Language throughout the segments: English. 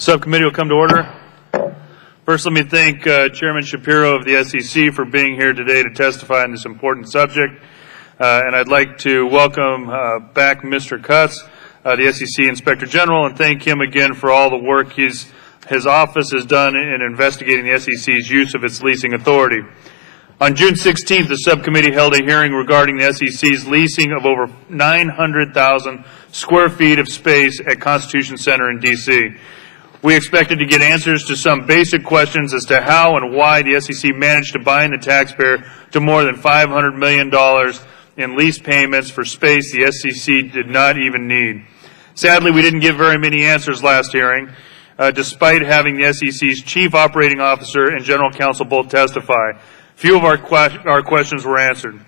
Subcommittee will come to order. First, let me thank Chairman Shapiro of the SEC for being here today to testify on this important subject. And I'd like to welcome back Mr. Cutts, the SEC Inspector General, and thank him again for all the work his office has done in investigating the SEC's use of its leasing authority. On June 16th, the subcommittee held a hearing regarding the SEC's leasing of over 900,000 square feet of space at Constitution Center in D.C. We expected to get answers to some basic questions as to how and why the SEC managed to bind the taxpayer to more than $500 million in lease payments for space the SEC did not even need. Sadly, we didn't get very many answers last hearing, despite having the SEC's Chief Operating Officer and General Counsel both testify. Few of our questions were answered.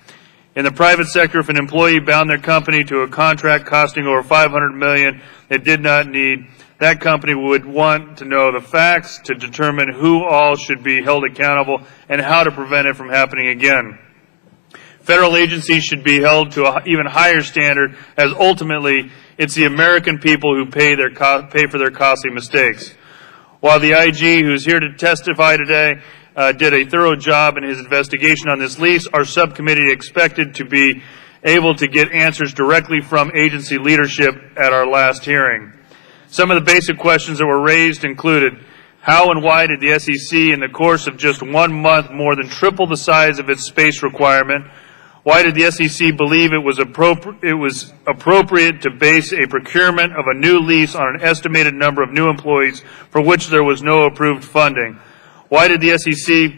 In the private sector, if an employee bound their company to a contract costing over $500 million it did not need, that company would want to know the facts to determine who all should be held accountable and how to prevent it from happening again. Federal agencies should be held to an even higher standard, as ultimately it's the American people who pay for their costly mistakes. While the IG, who is here to testify today, did a thorough job in his investigation on this lease, our subcommittee expected to be able to get answers directly from agency leadership at our last hearing. Some of the basic questions that were raised included: how and why did the SEC, in the course of just 1 month, more than triple the size of its space requirement? Why did the SEC believe it was appropriate to base a procurement of a new lease on an estimated number of new employees for which there was no approved funding? Why did the SEC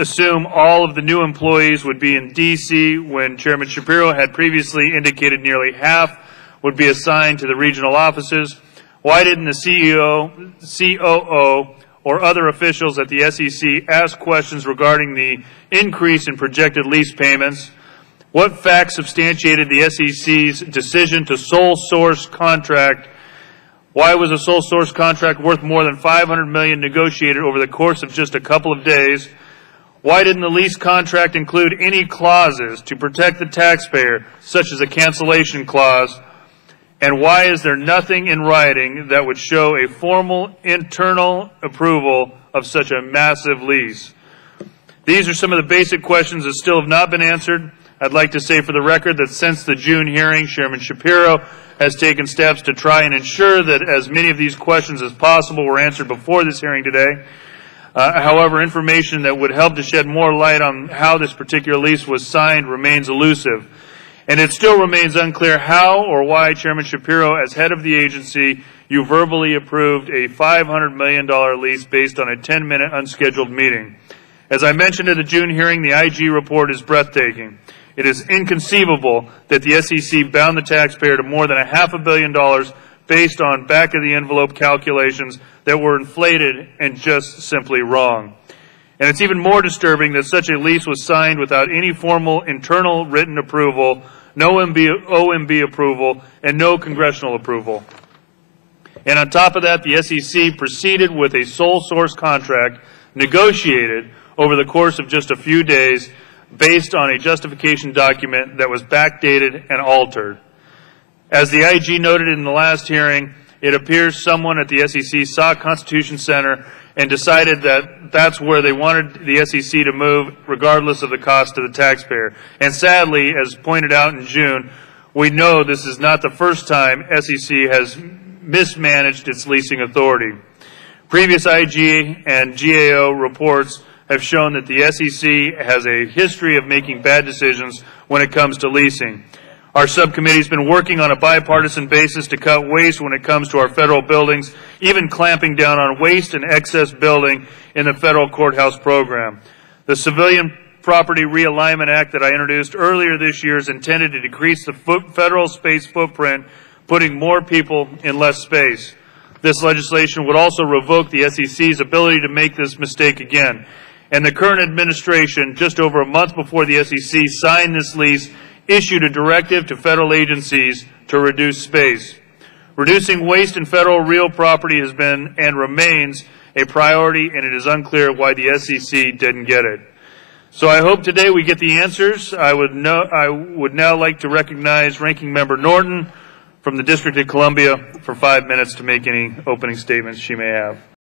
assume all of the new employees would be in D.C. when Chairman Shapiro had previously indicated nearly half would be assigned to the regional offices? Why didn't the CEO, COO, or other officials at the SEC ask questions regarding the increase in projected lease payments? What facts substantiated the SEC's decision to sole source contract? Why was a sole source contract worth more than $500 million negotiated over the course of just a couple of days? Why didn't the lease contract include any clauses to protect the taxpayer, such as a cancellation clause? And why is there nothing in writing that would show a formal internal approval of such a massive lease? These are some of the basic questions that still have not been answered. I'd like to say for the record that since the June hearing, Chairman Shapiro has taken steps to try and ensure that as many of these questions as possible were answered before this hearing today. However, information that would help to shed more light on how this particular lease was signed remains elusive. And it still remains unclear how or why Chairman Shapiro, as head of the agency, you verbally approved a $500 million lease based on a 10-minute unscheduled meeting. As I mentioned at the June hearing, the IG report is breathtaking. It is inconceivable that the SEC bound the taxpayer to more than $500 million based on back-of-the-envelope calculations that were inflated and just simply wrong. And it's even more disturbing that such a lease was signed without any formal internal written approval, no OMB approval, and no congressional approval. And on top of that, the SEC proceeded with a sole source contract negotiated over the course of just a few days based on a justification document that was backdated and altered. As the IG noted in the last hearing, it appears someone at the SEC saw Constitution Center and decided that that's where they wanted the SEC to move, regardless of the cost to the taxpayer. And sadly, as pointed out in June, we know this is not the first time SEC has mismanaged its leasing authority. Previous IG and GAO reports have shown that the SEC has a history of making bad decisions when it comes to leasing. Our subcommittee has been working on a bipartisan basis to cut waste when it comes to our federal buildings, even clamping down on waste and excess building in the federal courthouse program. The Civilian Property Realignment Act that I introduced earlier this year is intended to decrease the federal space footprint, putting more people in less space. This legislation would also revoke the SEC's ability to make this mistake again. And the current administration, just over a month before the SEC signed this lease, issued a directive to federal agencies to reduce space. Reducing waste in federal real property has been and remains a priority, and it is unclear why the SEC didn't get it. So I hope today we get the answers. I would now like to recognize Ranking Member Norton from the District of Columbia for 5 minutes to make any opening statements she may have.